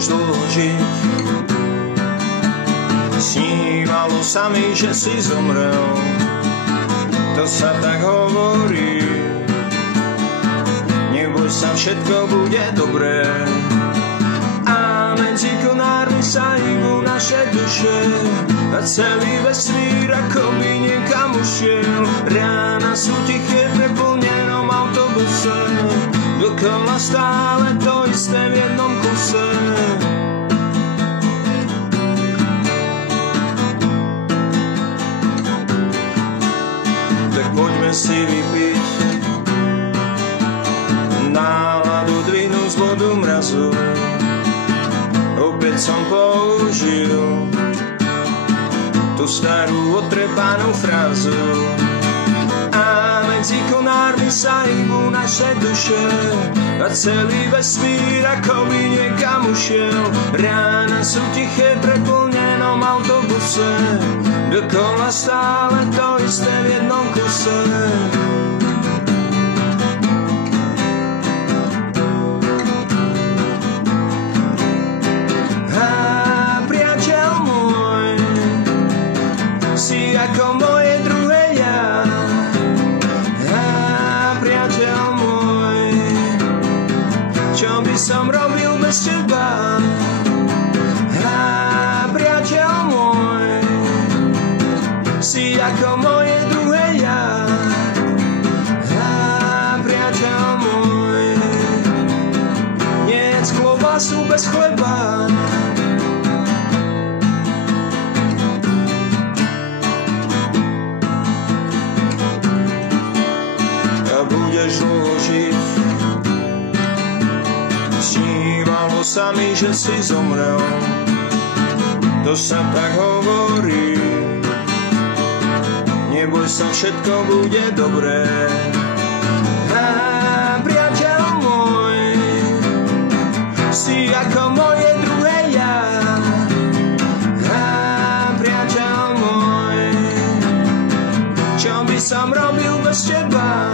budeš dlho žiť. Snívalo sa mi, že si zomrel, to sa tak hovorí. Neboj sa, všetko bude dobré. A medzi konármi sa hýbu naše duše a celý vesmír ako by niekam ušiel. Rána sú tiché v preplnenom autobuse, dokola stále to isté v jednom kuse. Tak poďme si vypiť, náladu dvihnú z vodu mrazu. Opäť som použil tú starú otrepanú frázu. A medzi konármi sa hýbu naše duše a celý vesmír ako by niekam ušiel. Rána sú tiché v preplnenom autobuse, dokola stále to isté v jednom kuse. Si ako moje druhé ja, a priateľ môj, čo by som robil bez teba? A priateľ môj, si ako moje druhé ja, a priateľ môj, nie z klobasu bez chleba. Budeš dlho žiť. Snívalo sa mi, že si zomrel, to sa tak hovorí. Neboj sa, všetko bude dobré. A priateľ môj, si ako moje druhé ja. A priateľ môj, čo by som robil bez teba?